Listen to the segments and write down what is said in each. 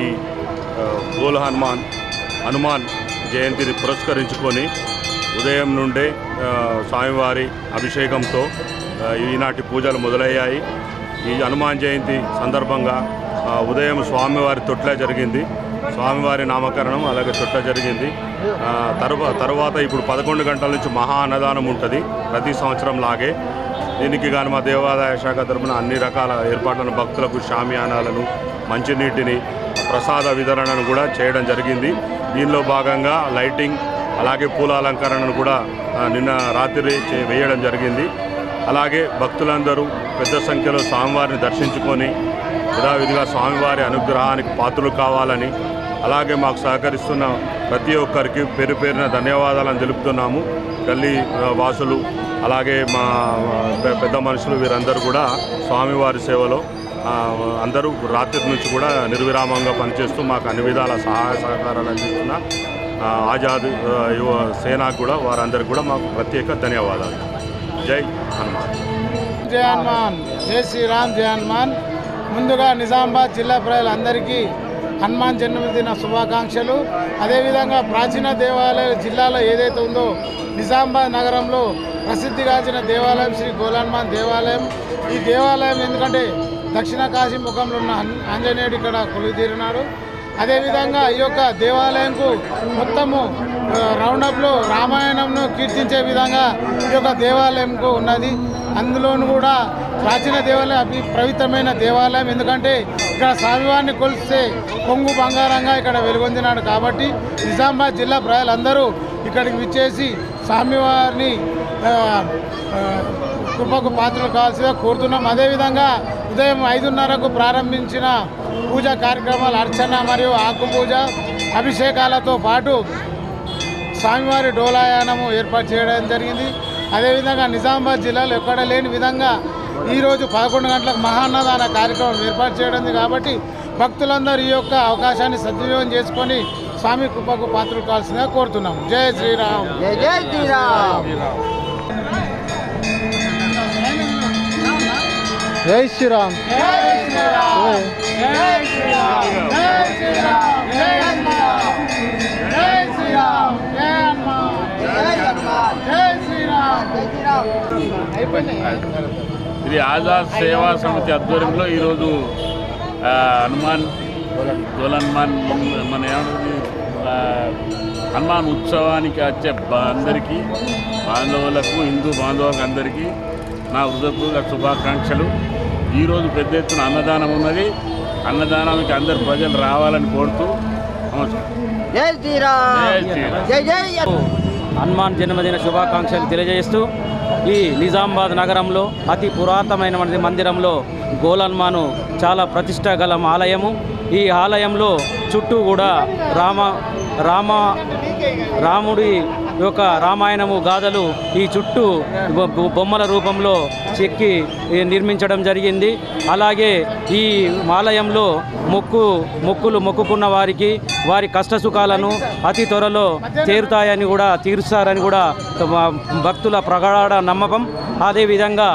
ఈ గోల్ హనుమాన్ జయంతిని పురస్కరించుకొని ఉదయం నుండే స్వామివారి అభిషేకంతో ఈనాటి పూజలు మొదలయ్యాయి. ఈ హనుమాన్ జయంతి సందర్భంగా ఉదయం స్వామివారి తొట్ల జరిగింది, స్వామివారి నామకరణం అలాగే తొట్ల జరిగింది. తర్వాత ఇప్పుడు 11 గంటల నుంచి మహా అన్నదానం ఉంటుంది ప్రతి సంవత్సరం లాగే. దీనికి కానీ మా దేవాదాయ శాఖ తరపున అన్ని రకాల ఏర్పాట్లను, భక్తులకు షామియానాలను, మంచినీటిని, ప్రసాద వితరణను కూడా చేయడం జరిగింది. దీనిలో భాగంగా లైటింగ్ అలాగే పూల అలంకరణను కూడా నిన్న రాత్రి వేయడం జరిగింది. అలాగే భక్తులందరూ పెద్ద సంఖ్యలో స్వామివారిని దర్శించుకొని యథావిధిగా స్వామివారి అనుగ్రహానికి పాత్రలు కావాలని, అలాగే మాకు సహకరిస్తున్న ప్రతి ఒక్కరికి పేరు పేరున ధన్యవాదాలను తెలుపుతున్నాము. గల్లీ వాసులు అలాగే మా పెద్ద మనుషులు వీరందరూ కూడా స్వామివారి సేవలో అందరూ రాత్రి నుంచి కూడా నిర్విరామంగా పనిచేస్తూ మాకు అన్ని విధాల సహాయ సహకారాలు అందిస్తున్న ఆజాద్ యువ సేనకు కూడా వారందరికీ కూడా మాకు ప్రత్యేక ధన్యవాదాలు. జై హనుమాన్. జై హనుమాన్, జై శ్రీరామ్, జై హనుమాన్. ముందుగా నిజామాబాద్ జిల్లా ప్రజలందరికీ హనుమాన్ జన్మదిన శుభాకాంక్షలు. అదేవిధంగా ప్రాచీన దేవాలయ జిల్లాలో ఏదైతే ఉందో నిజామాబాద్ నగరంలో ప్రసిద్ధిగాంచిన దేవాలయం శ్రీ గోలహనుమాన్ దేవాలయం. ఈ దేవాలయం ఎందుకంటే దక్షిణ కాశీ ముఖంలో ఉన్న ఆంజనేయుడు ఇక్కడ కొలువుతీరినాడు. అదేవిధంగా ఈ యొక్క దేవాలయంకు మొత్తము రౌండప్లో రామాయణంను కీర్తించే విధంగా ఈ యొక్క దేవాలయంకు ఉన్నది. అందులోనూ కూడా ప్రాచీన దేవాలయం అతి పవిత్రమైన దేవాలయం. ఎందుకంటే ఇక్కడ స్వామివారిని కొలిస్తే కొంగు బంగారంగా ఇక్కడ వెలుగొందినాడు. కాబట్టి నిజామాబాద్ జిల్లా ప్రజలందరూ ఇక్కడికి విచ్చేసి స్వామివారిని కృపకు పాత్రలు కావాల్సిందిగా కోరుతున్నాం. అదేవిధంగా ఉదయం 5:30కు ప్రారంభించిన పూజా కార్యక్రమాలు అర్చన మరియు ఆకు పూజ అభిషేకాలతో పాటు స్వామివారి డోలాయానము ఏర్పాటు చేయడం జరిగింది. అదేవిధంగా నిజామాబాద్ జిల్లాలో ఎక్కడ లేని విధంగా ఈరోజు 11 గంటలకు మహాన్నదాన కార్యక్రమం ఏర్పాటు చేయడం. కాబట్టి భక్తులందరూ ఈ యొక్క అవకాశాన్ని సద్వినియోగం చేసుకొని స్వామి కృపకు పాత్రలు కావాల్సిందిగా కోరుతున్నాం. జై శ్రీరామ్. జై శ్రీరామ్. జై శ్రీరామ్. శ్రీ ఆజాద్ సేవా సమితి ఆధ్వర్యంలో ఈరోజు గోలహనుమాన్ మన ఏమంటుంది హనుమాన్ ఉత్సవానికి వచ్చే అందరికీ బాంధవులకు హిందూ బాంధవులకు అందరికీ నా హృదయపూర్వక శుభాకాంక్షలు. ఈరోజు పెద్ద ఎత్తున అన్నదానం ఉన్నది. అన్నదానానికి అందరు ప్రజలు రావాలని కోరుతూ నమస్కారం. జై శ్రీరామ్. జై జై హనుమాన్ జన్మదిన శుభాకాంక్షలు తెలియజేస్తూ ఈ నిజామాబాద్ నగరంలో అతి పురాతనమైన మందిరంలో గోలహనుమాను చాలా ప్రతిష్ట గల ఆలయము. ఈ ఆలయంలో చుట్టూ కూడా రాముడి యొక్క రామాయణము గాథలు ఈ చుట్టూ బొమ్మల రూపంలో చెక్కి నిర్మించడం జరిగింది. అలాగే ఈ ఆలయంలో మొక్కులు మొక్కుకున్న వారికి వారి కష్టసుఖాలను అతి త్వరలో తీరుస్తారని కూడా భక్తుల ప్రగాఢ నమ్మకం. అదేవిధంగా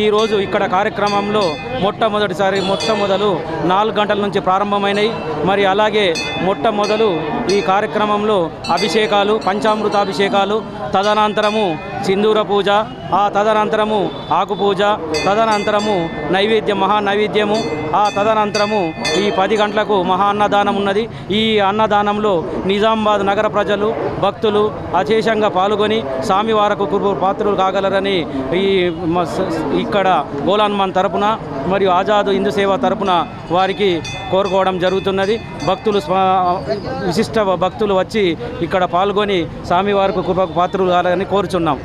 ఈరోజు ఇక్కడ కార్యక్రమంలో మొట్టమొదలు 4 గంటల నుంచి ప్రారంభమైనవి. మరి అలాగే మొట్టమొదలు ఈ కార్యక్రమంలో అభిషేకాలు, పంచామృతాభిషేకాలు, తదనంతరము సింధూర పూజ, ఆ తదనంతరము ఆకు పూజ, తదనంతరము మహానైవేద్యము, ఆ తదనంతరము ఈ 10 గంటలకు మహా అన్నదానం ఉన్నది. ఈ అన్నదానంలో నిజామాబాద్ నగర ప్రజలు భక్తులు అశేషంగా పాల్గొని స్వామివారకు పాత్రలు కాగలరని ఇక్కడ గోలహనుమాన్ తరపున మరియు ఆజాద్ హిందూ సేవ తరపున వారికి కోరుకోవడం జరుగుతున్నది. విశిష్ట భక్తులు వచ్చి ఇక్కడ పాల్గొని స్వామివారికి కృపకు పాత్రలు కావాలని కోరుచున్నాం.